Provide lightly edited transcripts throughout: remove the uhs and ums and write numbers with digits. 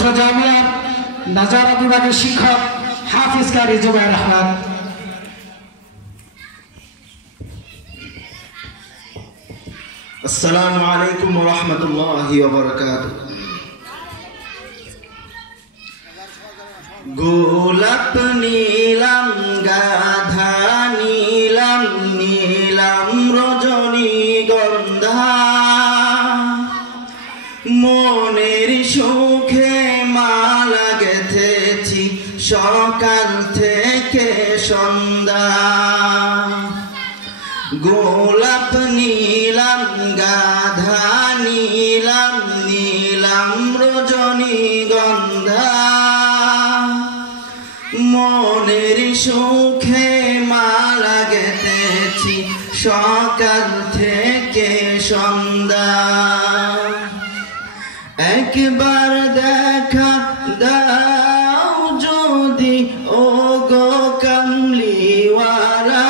অত্র জামিয়ার নাজারা বিভাগের শিক্ষক হাফিজ কারি জুবায়ের আহমদ। আসসালামু আলাইকুম ওয়া রাহমাতুল্লাহি ওয়া বারাকাতুহু। গোলাপ নীলাম গাধা নীলাম নীলাম রজনীগন্ধা, মনের সুখে মালা গেঁথেছি সকাল থেকে সন্ধ্যা। গোলাপ নীলাম গাধা নীলাম নীলাম রজনীগন্ধা, মনের সুখে মালা গেঁথেছি সকাল থেকে সন্ধ্যা। একবার দেখা দাও যদি ও গো কামলিওয়ালা,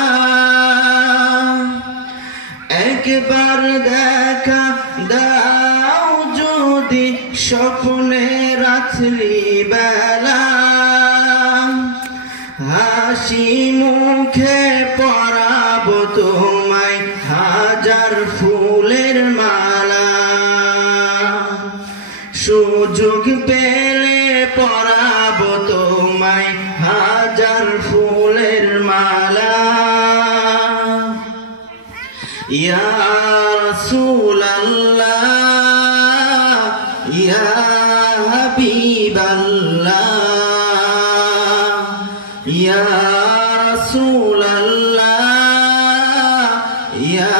একবার দেখা দাও যদি স্বপ্নে রাত্রি বেলা, হাসি মুখে পরাবো তোমায় হাজার ফুলের মালা। সুযোগ পেলে পরাবো তোমায় হাজার ফুলের মালা। ইয়া রাসূলাল্লাহ ইয়া হাবিবাল্লাহ, ইয়া রাসূলাল্লাহ ইয়া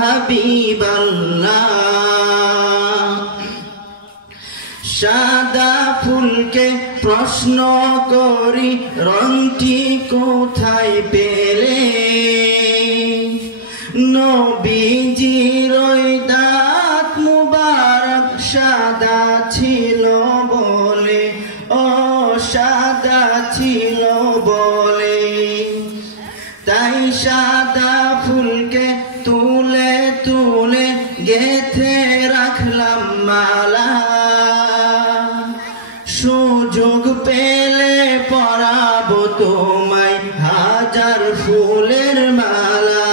হাবিবাল্লাহ। সাদা ফুলকে প্রশ্ন করি রংটি কোথায় পেলে, নবীজির ওই দাঁত মুবারক সাদা ছিল বলে, ও সাদা ছিল বলে, তাই সাদা ফুলকে তুলে তুলে গেঁথে রাখলাম মালা। সুযোগ পেলে পরাবো তোমায় হাজার ফুলের মালা,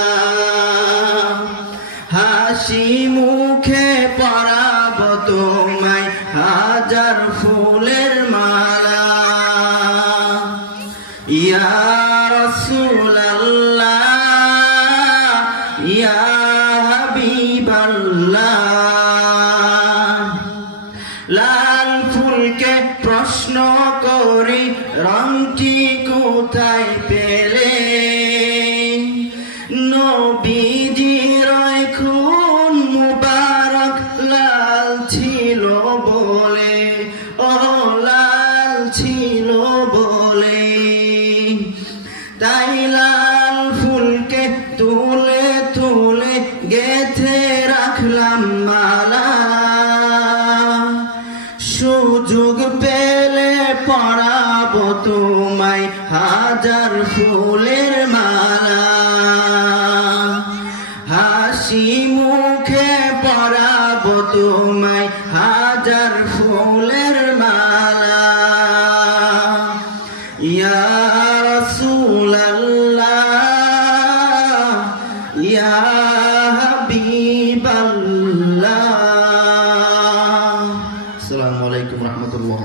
হাসি মুখে পরাবো তোমায় হাজার ফুলের মালা। ইয়া রাসূলাল্লাহ ইয়া হাবিবাল্লাহ। লাল ফুলকে প্রশ্ন করি রংটি কোথায় পেলে, নবীজির খুন মুবারক লাল ছিল বলে, ও লাল ছিল বলে, তাই লাল ফুলকে তুলে তুলে গেঁথে রাখলাম মালা। সুযোগ পেলে পরাবো তোমায় হাজার ফুলের মালা, হাসি মুখে পরাবো তোমায় হাজার ফুলের মালা। ইয়া রাসূলাল্লাহ ইয়া হাবিবাল্লাহ। আসসালামু আলাইকুম ওয়া রাহমাতুল্লাহ।